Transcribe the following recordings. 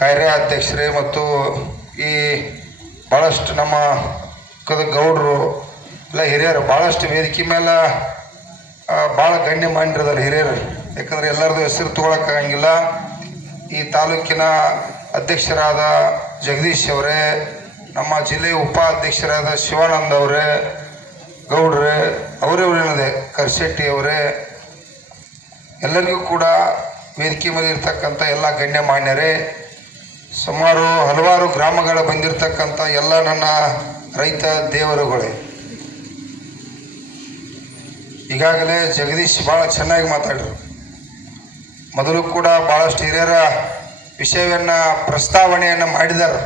ಕಾರ್ಯಾಧ್ಯಕ್ಷರೇ ಮತ್ತು ಈ ಭಾಳಷ್ಟು ನಮ್ಮ ಗೌಡರು ಎಲ್ಲ ಹಿರಿಯರು ಭಾಳಷ್ಟು ವೇದಿಕೆ ಮೇಲೆ ಭಾಳ ಗಣ್ಯಮಾನ್ಯರದಾರ ಹಿರಿಯರು. ಯಾಕಂದರೆ ಎಲ್ಲರದು ಹೆಸರು ತೊಗೊಳಕ್ಕಾಗಂಗಿಲ್ಲ. ಈ ತಾಲೂಕಿನ ಅಧ್ಯಕ್ಷರಾದ ಜಗದೀಶ್ ಅವರೇ, ನಮ್ಮ ಜಿಲ್ಲೆಯ ಉಪಾಧ್ಯಕ್ಷರಾದ ಶಿವಾನಂದ್ ಅವರೇ, ಗೌಡ್ರೆ ಅವರೇ ಏನಿದೆ ಕರ್ಶೆಟ್ಟಿ ಅವರೇ, ಎಲ್ಲರಿಗೂ ಕೂಡ ವೇದಿಕೆ ಮೇಲೆ ಇರ್ತಕ್ಕಂಥ ಎಲ್ಲ ಗಣ್ಯಮಾನ್ಯರೇ, ಸುಮಾರು ಹಲವಾರು ಗ್ರಾಮಗಳ ಬಂದಿರತಕ್ಕಂಥ ಎಲ್ಲ ನನ್ನ ರೈತ ದೇವರುಗಳೇ, ಈಗಾಗಲೇ ಜಗದೀಶ್ ಭಾಳ ಚೆನ್ನಾಗಿ ಮಾತಾಡ್ರು. ಮೊದಲು ಕೂಡ ಭಾಳಷ್ಟು ಹಿರಿಯರ ವಿಷಯವನ್ನು ಪ್ರಸ್ತಾವನೆಯನ್ನು ಮಾಡಿದ್ದಾರೆ.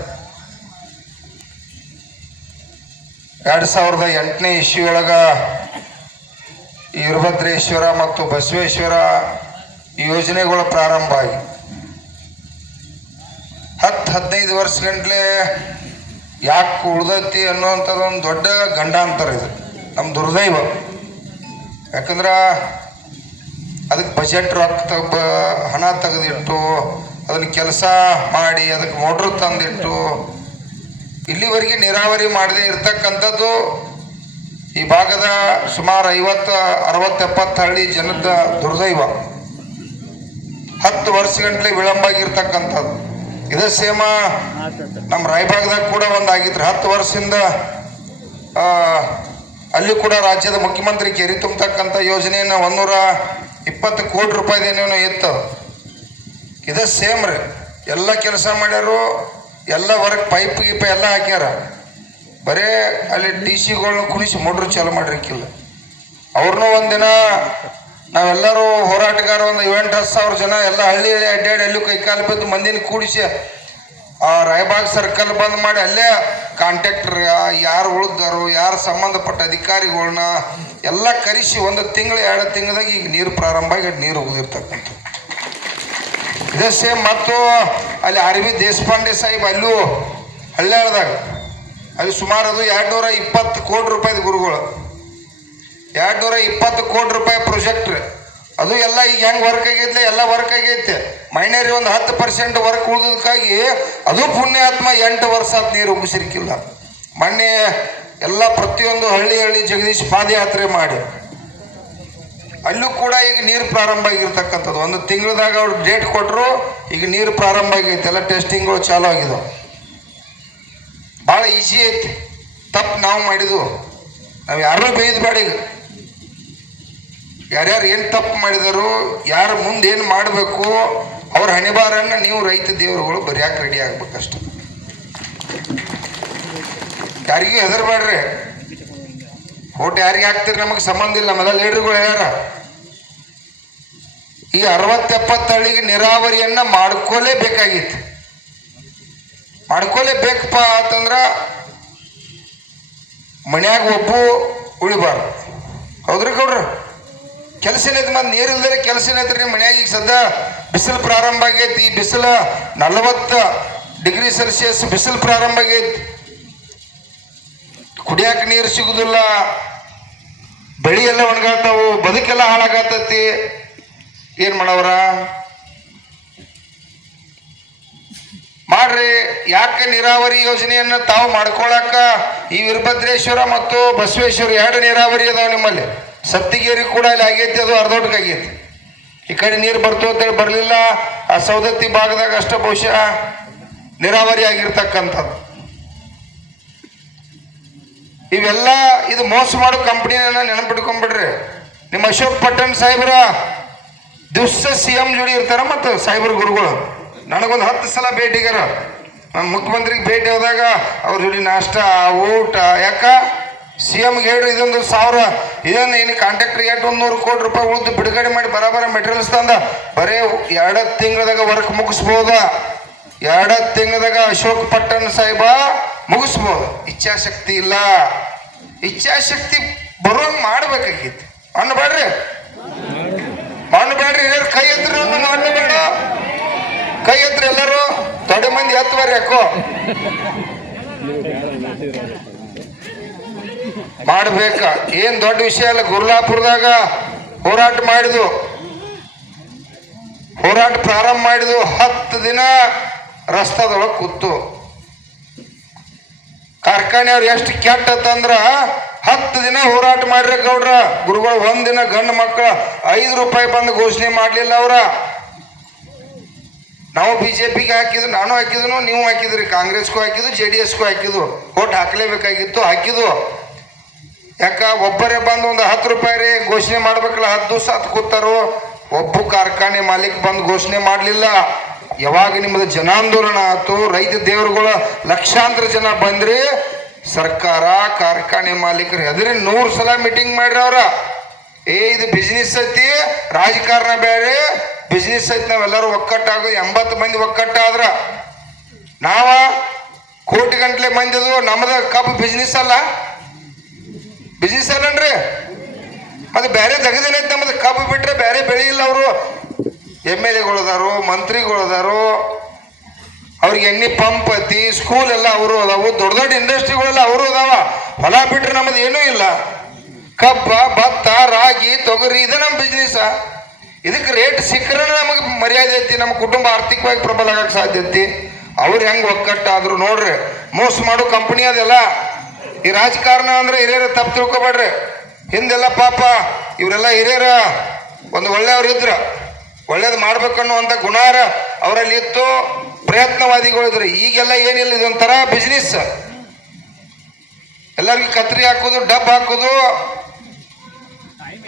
2008ನೇ ಇಸ್ವಿಯೊಳಗೆ ಈ ವೀರಭದ್ರೇಶ್ವರ ಮತ್ತು ಬಸವೇಶ್ವರ ಯೋಜನೆಗಳು ಪ್ರಾರಂಭ ಆಗಿ 10-15 ವರ್ಷ ಗಂಟ್ಲೆ ಯಾಕೆ ಉಳ್ದೈತಿ ಅನ್ನೋವಂಥದ್ದು ಒಂದು ದೊಡ್ಡ ಗಂಡಾಂತರ. ಇದು ನಮ್ಮ ದುರ್ದೈವ. ಯಾಕಂದ್ರೆ ಅದಕ್ಕೆ ಬಜೆಟ್ ರೊಕ್ಕ ಹಣ ತೆಗೆದಿಟ್ಟು ಅದನ್ನು ಕೆಲಸ ಮಾಡಿ ಅದಕ್ಕೆ ಮೋಟ್ರ್ ತಂದಿಟ್ಟು ಇಲ್ಲಿವರೆಗೆ ನೀರಾವರಿ ಮಾಡದೇ ಇರ್ತಕ್ಕಂಥದ್ದು ಈ ಭಾಗದ ಸುಮಾರು 50-60-70 ಹಳ್ಳಿ ಜನದ ದುರ್ದೈವ. 10 ವರ್ಷ ಗಂಟ್ಲೆ ವಿಳಂಬ ಆಗಿರ್ತಕ್ಕಂಥದ್ದು. ಇದೇ ಸೇಮ ನಮ್ಮ ರಾಯಭಾಗದಾಗ ಕೂಡ ಒಂದಾಗಿತ್ತು. 10 ವರ್ಷದಿಂದ ಅಲ್ಲಿ ಕೂಡ ರಾಜ್ಯದ ಮುಖ್ಯಮಂತ್ರಿ ಕೆರೆ ತುಂಬತಕ್ಕಂಥ ಯೋಜನೆಯನ್ನು 120 ಕೋಟಿ ರೂಪಾಯಿದೇನೇನೋ ಇತ್ತು. ಇದೇ ಸೇಮ್ ರೀ. ಎಲ್ಲ ಕೆಲಸ ಮಾಡ್ಯಾರು, ಎಲ್ಲ ವರ್ಕ್ ಪೈಪ್ ಗಿಪ್ ಎಲ್ಲ ಹಾಕ್ಯಾರ. ಬರೇ ಅಲ್ಲಿ DC ಕುಣಿಸಿ ಮೋಟ್ರ್ ಚಾಲು ಮಾಡಿರ್ಕಿಲ್ಲ. ಅವ್ರನ್ನೂ ಒಂದಿನ ನಾವೆಲ್ಲರೂ ಹೋರಾಟಗಾರ ಒಂದು 7-10 ಸಾವಿರ ಜನ ಎಲ್ಲ ಹಳ್ಳಿ ಅಡ್ಡಾಡಿ ಅಲ್ಲೂ ಕೈಕಾಲು ಬಿದ್ದು ಮಂದಿನ ಕೂಡಿಸಿ ಆ ರಾಯಬಾಗ್ ಸರ್ಕಲ್ ಬಂದ್ ಮಾಡಿ ಅಲ್ಲೇ ಕಾಂಟ್ರಾಕ್ಟರ್ ಯಾರು ಉಳಿದಾರೋ ಯಾರು ಸಂಬಂಧಪಟ್ಟ ಅಧಿಕಾರಿಗಳನ್ನ ಎಲ್ಲ ಕರೆಸಿ 1 ತಿಂಗಳು 2 ತಿಂಗಳದಾಗ ಈಗ ನೀರು ಪ್ರಾರಂಭ ಆಗಿ ನೀರು ಹೋಗಿರ್ತಕ್ಕಂಥ ಇದೇ ಸೇಮ್. ಮತ್ತು ಅಲ್ಲಿ RV ದೇಶಪಾಂಡೆ ಸಾಹೇಬ್ ಅಲ್ಲೂ ಹಳ್ಳ್ಯಾಳದಾಗ ಅಲ್ಲಿ ಸುಮಾರು ಅದು 220 ಕೋಟಿ ರೂಪಾಯಿದ ಗುರುಗಳು, 220 ಕೋಟಿ ರೂಪಾಯಿ ಪ್ರೊಜೆಕ್ಟ್. ಅದು ಎಲ್ಲ ಈಗ ಹೆಂಗೆ ವರ್ಕ್ ಆಗೈತೆ ಎಲ್ಲ ವರ್ಕ್ ಆಗೈತೆ. ಮೈನರಿ ಒಂದು 10% ವರ್ಕ್ ಉಳಿದಕ್ಕಾಗಿ ಅದು ಪುಣ್ಯಾತ್ಮ 8 ವರ್ಷ ಆದ ನೀರು ಮುಗಿಸಿರ್ಕಿಲ್ಲ. ಮೊನ್ನೆ ಎಲ್ಲ ಪ್ರತಿಯೊಂದು ಹಳ್ಳಿ ಜಗದೀಶ್ ಪಾದಯಾತ್ರೆ ಮಾಡಿ ಅಲ್ಲೂ ಕೂಡ ಈಗ ನೀರು ಪ್ರಾರಂಭ ಆಗಿರ್ತಕ್ಕಂಥದ್ದು. 1 ತಿಂಗಳದಾಗ ಅವ್ರು ಡೇಟ್ ಕೊಟ್ಟರು, ಈಗ ನೀರು ಪ್ರಾರಂಭ ಆಗೈತೆ. ಎಲ್ಲ ಟೆಸ್ಟಿಂಗ್ಗಳು ಚಾಲು ಆಗಿದಾವೆ. ಭಾಳ ಈಸಿ ಐತಿ. ತಪ್ಪು ನಾವು ಮಾಡಿದ್ವು, ನಾವು ಯಾರೂ ಬೇಯ್ದು ಈಗ ಯಾರ್ಯಾರು ಏನು ತಪ್ಪು ಮಾಡಿದರು, ಯಾರು ಮುಂದೆ ಏನು ಮಾಡಬೇಕು ಅವ್ರ ಹಣಿಬಾರನ್ನು ನೀವು ರೈತ ದೇವರುಗಳು ಬರೆಯಕ್ಕೆ ರೆಡಿ ಆಗ್ಬೇಕಷ್ಟೆ. ಯಾರಿಗೂ ಹೆದರ್ಬೇಡ್ರಿ. ಓಟ್ ಯಾರಿಗೆ ಹಾಕ್ತೀರಿ ನಮಗೆ ಸಂಬಂಧ ಇಲ್ಲ. ನಮ್ಮೆಲ್ಲ ಲೀಡರ್ಗಳು ಹೇಳ್ಯಾರ ಈ 60-70 ಹಳ್ಳಿಗೆ ನೀರಾವರಿಯನ್ನು ಮಾಡ್ಕೋಲೇಬೇಕಾಗಿತ್ತು. ಮಾಡ್ಕೋಲೇಬೇಕಪ್ಪ ಅಂತಂದ್ರೆ ಮನ್ಯಾಗ ಒಬ್ಬ ಉಳಿಬಾರ್ದು. ಹೌದ್ರಿ ಗೌಡ್ರ? ಕೆಲಸ ಏನೈತಿ, ಮತ್ತು ನೀರಿಲ್ದರೆ ಕೆಲಸ ಏನೈತ್ರಿ ನಿಮ್ಮ ಮನ್ಯಾಗ? ಈಗ ಸದ್ಯ ಬಿಸಿಲು ಪ್ರಾರಂಭ ಆಗೈತಿ. ಈ ಬಿಸಿಲು 40 ಡಿಗ್ರಿ ಸೆಲ್ಸಿಯಸ್ ಬಿಸಿಲು ಪ್ರಾರಂಭ ಆಗೈತಿ. ಕುಡಿಯಾಕ ನೀರು ಸಿಗುದಿಲ್ಲ, ಬೆಳಿ ಎಲ್ಲ ಒಣಗಾತಾವು, ಬದುಕೆಲ್ಲ ಹಾಳಾಗತೈತಿ. ಏನು ಮಾಡವ್ರ? ಮಾಡ್ರಿ. ಯಾಕೆ ನೀರಾವರಿ ಯೋಜನೆಯನ್ನು ತಾವು ಮಾಡ್ಕೊಳಕ ಈ ವೀರಭದ್ರೇಶ್ವರ ಮತ್ತು ಬಸವೇಶ್ವರ 2 ನೀರಾವರಿ ಅದಾವ ನಿಮ್ಮಲ್ಲಿ. ಸತ್ತಿಗೇರಿ ಕೂಡ ಇಲ್ಲಿ ಆಗೈತಿ, ಅದು ಅರ್ಧೋಟಕ್ಕಾಗೈತಿ. ಈ ಕಡೆ ನೀರು ಬರ್ತು ಅಂತೇಳಿ ಬರಲಿಲ್ಲ. ಆ ಸೌದತ್ತಿ ಭಾಗದಾಗ ಅಷ್ಟ ಬಹುಶಃ ನೀರಾವರಿ ಆಗಿರ್ತಕ್ಕಂಥದ್ದು. ಇವೆಲ್ಲ ಇದು ಮೋಸ ಮಾಡೋ ಕಂಪ್ನಿನ ನೆನಪಿಟ್ಕೊಂಡ್ಬಿಡ್ರಿ. ನಿಮ್ಮ ಅಶೋಕ್ ಪಟ್ಟಣ್ ಸಾಹೇಬ್ರ ದಿವಸ CM ಜೋಡಿ ಇರ್ತಾರ. ಮತ್ತು ಸಾಹೇಬ್ರ ಗುರುಗಳು ನನಗೊಂದು 10 ಸಲ ಭೇಟಿಗಾರ. ನಾನು ಮುಖ್ಯಮಂತ್ರಿಗೆ ಭೇಟಿ ಹೋದಾಗ ಅವ್ರ ಜೋಡಿ ನಾಷ್ಟ ಊಟ. ಯಾಕ CMಗೆ ಹೇಳ್ರಿ ಇದೊಂದು 1000 ಇದನ್ನು ಏನು ಕಾಂಟ್ರಾಕ್ಟ್ರ್ 100 ಕೋಟಿ ರೂಪಾಯಿ ಉಳಿದು ಬಿಡುಗಡೆ ಮಾಡಿ ಬರಾಬರ ಮೆಟೀರಿಯಲ್ಸ್ ತಂದ ಬರೇ 2 ತಿಂಗಳದಾಗ ವರ್ಕ್ ಮುಗಿಸ್ಬೋದ. 2 ತಿಂಗಳದಾಗ ಅಶೋಕ್ ಪಟ್ಟಣ್ ಸಾಹೇಬ ಮುಗಿಸ್ಬೋದು. ಇಚ್ಛಾಶಕ್ತಿ ಇಲ್ಲ. ಇಚ್ಛಾಶಕ್ತಿ ಬರೋಂಗೆ ಮಾಡ್ಬೇಕಾಗಿತ್ತು. ಅನ್ನಬೇಡ್ರಿ ಹಿರಿಯರು ಕೈ ಎತ್ತರ ಅನ್ನಬೇಡ. ಕೈ ಎತ್ತರ ಎಲ್ಲರೂ ದೊಡ್ಡ ಮಂದಿ ಎತ್ತುವರಿ ಯಾಕೋ ಮಾಡ್ಬೇಕ. ಏನ್ ದೊಡ್ಡ ವಿಷಯ ಅಲ್ಲ. ಗುರ್ಲಾಪುರದಾಗ ಹೋರಾಟ ಪ್ರಾರಂಭ ಮಾಡಿದ್ವು. 10 ದಿನ ರಸ್ತಾದೊಳಗೆ ಕೂತು. ಕಾರ್ಖಾನೆಯವ್ರು ಎಷ್ಟು ಕೆಟ್ಟಂದ್ರ 10 ದಿನ ಹೋರಾಟ ಮಾಡ್ರಿ ಗೌಡ್ರ. ಗುರುಗಳು ಒಂದಿನ ಗಂಡು ಮಕ್ಕಳ 5 ರೂಪಾಯಿ ಬಂದು ಘೋಷಣೆ ಮಾಡಲಿಲ್ಲ ಅವ್ರ. ನಾವು ಬಿಜೆಪಿಗೆ ಹಾಕಿದ್ವು, ನಾನು ಹಾಕಿದ್ನು, ನೀವು ಹಾಕಿದ್ರಿ, ಕಾಂಗ್ರೆಸ್ಗೂ ಹಾಕಿದ್ವು, JDSಗೂ ಹಾಕಿದ್ವು. ಓಟ್ ಹಾಕಲೇಬೇಕಾಗಿತ್ತು, ಹಾಕಿದ್ವು. ಯಾಕ ಒಬ್ಬರೇ ಬಂದು ಒಂದು 10 ರೂಪಾಯಿ ರೀ ಘೋಷಣೆ ಮಾಡ್ಬೇಕಲ್ಲ, 10 ದಿವಸ ಹತ್ತು ಕೂತಾರೋ. ಒಬ್ಬ ಕಾರ್ಖಾನೆ ಮಾಲೀಕ್ ಬಂದು ಘೋಷಣೆ ಮಾಡಲಿಲ್ಲ. ಯಾವಾಗ ನಿಮ್ಮದು ಜನಾಂದೋಲನ ಆಯ್ತು, ರೈತ ದೇವರುಗಳ ಲಕ್ಷಾಂತರ ಜನ ಬಂದ್ರಿ, ಸರ್ಕಾರ ಕಾರ್ಖಾನೆ ಮಾಲೀಕರು ಹೆದರಿ 100 ಸಲ ಮೀಟಿಂಗ್ ಮಾಡ್ರಿ ಅವ್ರ. ಇದು ಬಿಸ್ನೆಸ್ ಐತಿ, ರಾಜಕಾರಣ ಬೇರೆ, ಬಿಸ್ನೆಸ್ ಐತಿ, ನಾವೆಲ್ಲರೂ ಒಕ್ಕಟ್ಟಾಗೋದು. 80 ಮಂದಿ ಒಕ್ಕಟ್ಟಾದ್ರ ನಾವ ಕೋಟಿ ಗಂಟ್ಲೆ ಮಂದಿದು. ನಮ್ಮದ ಕಬ್ಬು ಬಿಸ್ನೆಸ್ ಅಲ್ಲ, ಬಿಸ್ನೆಸ್ ಅಲ್ಲನ್ರಿ. ಅದು ಬೇರೆ ತೆಗೆದೇನೈತಿ ನಮ್ಮದು. ಕಬ್ಬು ಬಿಟ್ರೆ ಬೇರೆ ಬೆಳೆ ಇಲ್ಲ. ಅವರು MLA ಅದಾರು, ಮಂತ್ರಿಗಳದಾರು, ಅವ್ರಿಗೆ ಎಣ್ಣೆ ಪಂಪ್ ಐತಿ, ಸ್ಕೂಲ್ ಎಲ್ಲ ಅವರು ಅದಾವು, ದೊಡ್ಡ ದೊಡ್ಡ ಇಂಡಸ್ಟ್ರಿಗಳೆಲ್ಲ ಅವರು ಅದಾವ. ಹೊಲ ಬಿಟ್ರೆ ನಮ್ಮದು ಏನೂ ಇಲ್ಲ. ಕಬ್ಬ, ಭತ್ತ, ರಾಗಿ, ತೊಗರಿ ಇದೆ ನಮ್ಮ ಬಿಸ್ನೆಸ್. ಇದಕ್ಕೆ ರೇಟ್ ಸಿಕ್ಕರೆ ನಮಗೆ ಮರ್ಯಾದೆ ಐತಿ, ನಮ್ಮ ಕುಟುಂಬ ಆರ್ಥಿಕವಾಗಿ ಪ್ರಬಲ ಆಗಕ್ಕೆ ಸಾಧ್ಯ ಐತಿ. ಅವ್ರು ಹೆಂಗೆ ಒಕ್ಕಟ್ಟಾದ್ರು ನೋಡ್ರಿ. ಮೋಸ ಮಾಡೋ ಕಂಪನಿ ಅದೆಲ್ಲ. ಈ ರಾಜಕಾರಣ ಅಂದ್ರೆ ಹಿರಿಯರ ತಪ್ಪು ತಿಳ್ಕೊಬೇಡ್ರಿ. ಹಿಂದೆಲ್ಲ ಪಾಪ ಇವರೆಲ್ಲ ಹಿರಿಯರ ಒಂದು ಒಳ್ಳೆಯವ್ರು ಇದ್ರ, ಒಳ್ಳೇದು ಮಾಡ್ಬೇಕನ್ನುವಂಥ ಗುಣಾರ ಅವರಲ್ಲಿ ಇತ್ತು, ಪ್ರಯತ್ನವಾದಿಗಳಿದ್ರು. ಈಗೆಲ್ಲ ಏನಿಲ್ಲ, ಇದೊಂಥರ ಬಿಸ್ನೆಸ್. ಎಲ್ಲರಿಗೂ ಕತ್ರಿ ಹಾಕೋದು, ಡಬ್ ಹಾಕೋದು.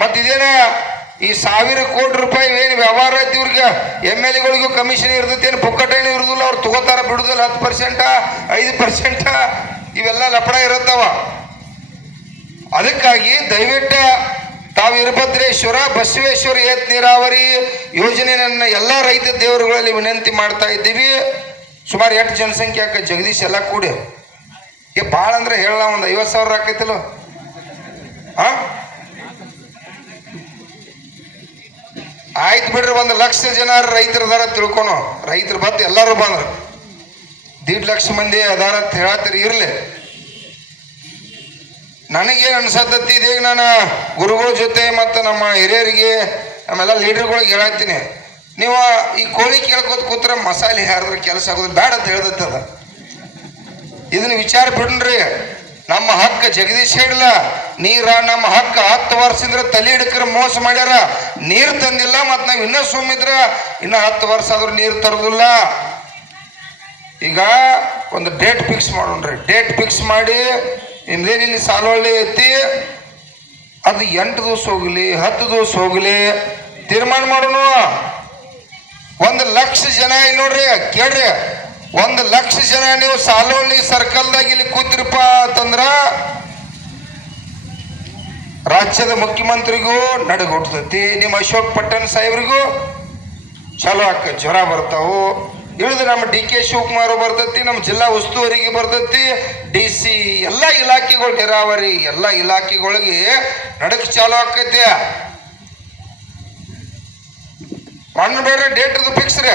ಮತ್ತು ಇದೇನ ಈ 1000 ಕೋಟಿ ರೂಪಾಯಿ ಏನು ವ್ಯವಹಾರ ಐತಿ ಇವ್ರಿಗೆ. MLAಗಳಿಗೂ ಕಮಿಷನ್ ಇರ್ತೈತಿ, ಏನು ಪುಕ್ಕಟೇನು ಇರುದಿಲ್ಲ. ಅವ್ರು ತಗೋತಾರ, ಬಿಡುದಿಲ್ಲ. 10%, 5% ಇವೆಲ್ಲ ಲಪಡ ಇರುತ್ತವ. ಅದಕ್ಕಾಗಿ ದಯವಿಟ್ಟು ತಾವು ವೀರಭದ್ರೇಶ್ವರ ಬಸವೇಶ್ವರ ಏತ್ ನೀರಾವರಿ ಯೋಜನೆಯನ್ನ ಎಲ್ಲ ರೈತ ದೇವರುಗಳಲ್ಲಿ ವಿನಂತಿ ಮಾಡ್ತಾ ಇದ್ದೀವಿ. ಸುಮಾರು 8 ಜನಸಂಖ್ಯೆ ಆಕ ಜಗದೀಶ್ ಎಲ್ಲ ಕೂಡಿ ಭಾಳ ಅಂದ್ರೆ ಹೇಳ ಒಂದು 50,000 ಆಕೈತಿಲ್ಲ. ಆಯ್ತು ಬಿಡ್ರಿ, 1 ಲಕ್ಷ ಜನ ರೈತರದಾರ ತಿಳ್ಕೊನು. ರೈತರು ಬತ್ತು ಎಲ್ಲರೂ ಬಂದ್ರು, 1.5 ಲಕ್ಷ ಮಂದಿ ಅದಾರ ಅಂತ ಹೇಳತ್ತೀರಿ. ಇರ್ಲಿ, ನನಗೇನು ಅನ್ಸತ್ತೈತಿ, ಇದೀಗ ನಾನು ಗುರುಗಳ ಜೊತೆ ಮತ್ತು ನಮ್ಮ ಹಿರಿಯರಿಗೆ, ನಮ್ಮೆಲ್ಲ ಲೀಡರ್ಗಳಿಗೆ ಹೇಳತ್ತೀನಿ, ನೀವು ಈ ಕೋಳಿ ಕೇಳ್ಕೋತ ಕೂತ್ರೆ ಮಸಾಲೆ ಹಾರಿದ್ರೆ ಕೆಲಸ ಆಗೋದು ಬೇಡ ಅಂತ ಹೇಳ್ದತ್ತ. ಅದ ಇದನ್ನ ವಿಚಾರ ಬಿಡ್ರಿ. ನಮ್ಮ ಹಕ್ಕ ಜಗದೀಶ್ ಹೇಳಿಲ್ಲ, ನೀರ ನಮ್ಮ ಹಕ್ಕ 10 ವರ್ಷದಿಂದ ತಲೆ ಹಿಡ್ಕರ ಮೋಸ ಮಾಡ್ಯಾರ, ನೀರು ತಂದಿಲ್ಲ. ಮತ್ತು ನಾವು ಇನ್ನೂ ಸುಮ್ಮಿದ್ರ ಇನ್ನೂ 10 ವರ್ಷ ಆದ್ರೂ ನೀರು ತರೋದಿಲ್ಲ. ಈಗ ಒಂದು ಡೇಟ್ ಫಿಕ್ಸ್ ಮಾಡೋಣ್ರಿ. ಡೇಟ್ ಫಿಕ್ಸ್ ಮಾಡಿ ನಿಮ್ದೇನಿಲ್ಲಿ ಸಾಲವಳ್ಳಿ ಐತಿ, ಅದು 8 ದಿವಸ ಹೋಗ್ಲಿ, 10 ದಿವಸ ಹೋಗ್ಲಿ, ತೀರ್ಮಾನ ಮಾಡೋಣ. 1 ಲಕ್ಷ ಜನ ಇಲ್ಲಿ ನೋಡ್ರಿ, ಕೇಳ್ರಿ, 1 ಲಕ್ಷ ಜನ ನೀವು ಸಾಲವಳ್ಳಿ ಸರ್ಕಲ್ದಾಗ ಇಲ್ಲಿ ಕೂತಿರಪ್ಪ ಅಂತಂದ್ರ ರಾಜ್ಯದ ಮುಖ್ಯಮಂತ್ರಿಗೂ ನಡಗೊಡ್ತೈತಿ, ನಿಮ್ಮ ಅಶೋಕ್ ಪಟ್ಟಣ್ ಸಾಹೇಬ್ರಿಗೂ ಚಲೋ ಆಕ ಜ್ವರ ಬರ್ತಾವು. ಇಳಿದು ನಮ್ಮ DK ಶಿವಕುಮಾರ್ ಬರ್ತೈತಿ, ನಮ್ಮ ಜಿಲ್ಲಾ ಉಸ್ತುವಾರಿಗೆ ಬರ್ತೈತಿ, DC ಎಲ್ಲ ಇಲಾಖೆಗಳು, ನೀರಾವರಿ ಎಲ್ಲ ಇಲಾಖೆಗಳಿಗೆ ನಡಕ್ ಚಾಲು ಆಕೈತಿ. ಮಾಡಬೇಡ್ರಿ, ಡೇಟ್ ಅದು ಫಿಕ್ಸ್ ರೀ.